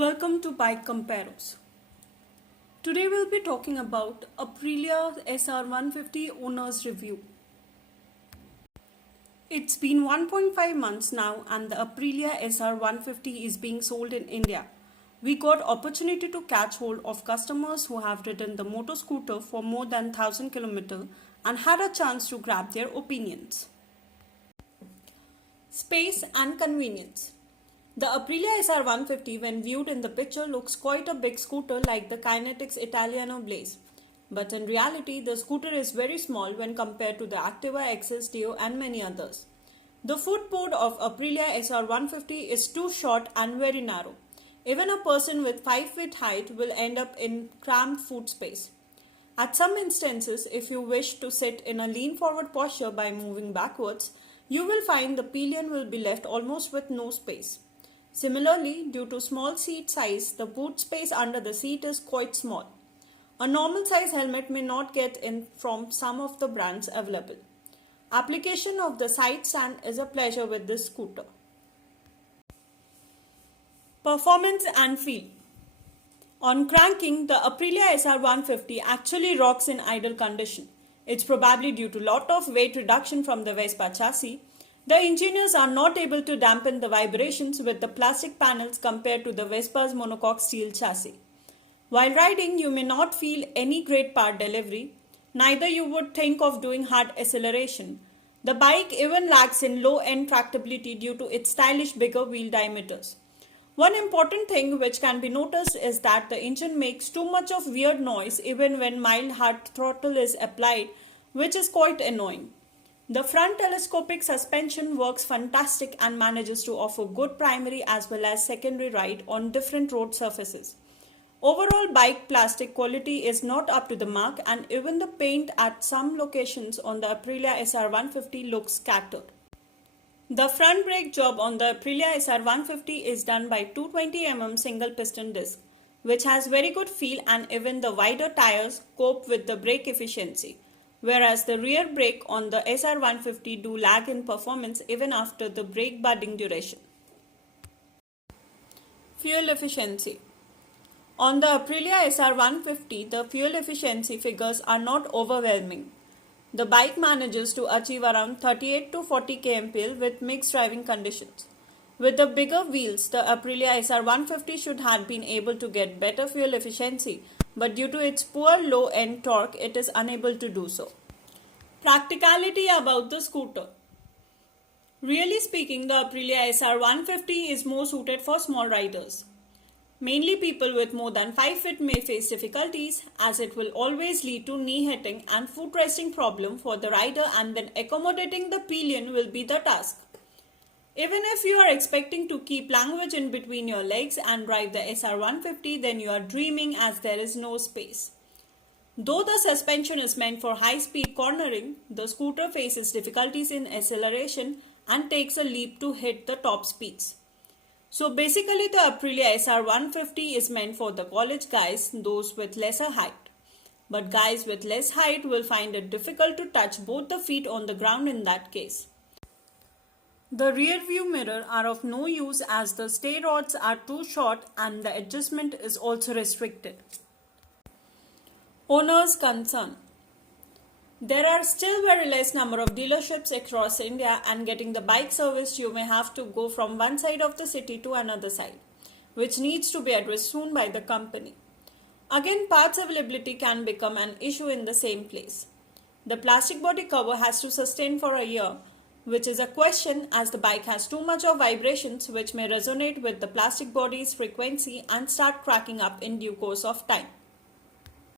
Welcome to Bike Comparos. Today we'll be talking about Aprilia SR150 owner's review. It's been 1.5 months now and the Aprilia SR150 is being sold in India. We got opportunity to catch hold of customers who have ridden the motor scooter for more than 1000 km and had a chance to grab their opinions. Space and convenience. The Aprilia SR150 when viewed in the picture looks quite a big scooter like the Kinetics Italiano Blaze. But in reality, the scooter is very small when compared to the Activa XS Deo and many others. The footboard of Aprilia SR150 is too short and very narrow. Even a person with 5 feet height will end up in cramped foot space. At some instances, if you wish to sit in a lean forward posture by moving backwards, you will find the pillion will be left almost with no space. Similarly, due to small seat size, the boot space under the seat is quite small. A normal size helmet may not get in from some of the brands available. Application of the side stand is a pleasure with this scooter. Performance and feel. On cranking, the Aprilia SR150 actually rocks in idle condition. It's probably due to lot of weight reduction from the Vespa chassis. The engineers are not able to dampen the vibrations with the plastic panels compared to the Vespa's monocoque steel chassis. While riding, you may not feel any great power delivery, neither you would think of doing hard acceleration. The bike even lacks in low-end tractability due to its stylish bigger wheel diameters. One important thing which can be noticed is that the engine makes too much of weird noise even when mild hard throttle is applied, which is quite annoying. The front telescopic suspension works fantastic and manages to offer good primary as well as secondary ride on different road surfaces. Overall bike plastic quality is not up to the mark and even the paint at some locations on the Aprilia SR150 looks scattered. The front brake job on the Aprilia SR150 is done by 220mm single piston disc, which has very good feel and even the wider tires cope with the brake efficiency. Whereas the rear brake on the SR150 do lag in performance even after the brake budding duration. Fuel efficiency. On the Aprilia SR150, the fuel efficiency figures are not overwhelming. The bike manages to achieve around 38 to 40 kmpl with mixed driving conditions. With the bigger wheels, the Aprilia SR150 should have been able to get better fuel efficiency, but due to its poor low-end torque, it is unable to do so. Practicality about the scooter. Really speaking, the Aprilia SR150 is more suited for small riders. Mainly people with more than 5 feet may face difficulties as it will always lead to knee hitting and foot resting problem for the rider, and then accommodating the pillion will be the task. Even if you are expecting to keep language in between your legs and drive the SR150, then you are dreaming as there is no space. Though the suspension is meant for high-speed cornering, the scooter faces difficulties in acceleration and takes a leap to hit the top speeds. So basically the Aprilia SR150 is meant for the college guys, those with lesser height. But guys with less height will find it difficult to touch both the feet on the ground in that case. The rear view mirror are of no use as the stay rods are too short and the adjustment is also restricted. Owner's concern. There are still very less number of dealerships across India, and getting the bike serviced you may have to go from one side of the city to another side, which needs to be addressed soon by the company. Again, parts availability can become an issue in the same place. The plastic body cover has to sustain for a year, which is a question as the bike has too much of vibrations which may resonate with the plastic body's frequency and start cracking up in due course of time.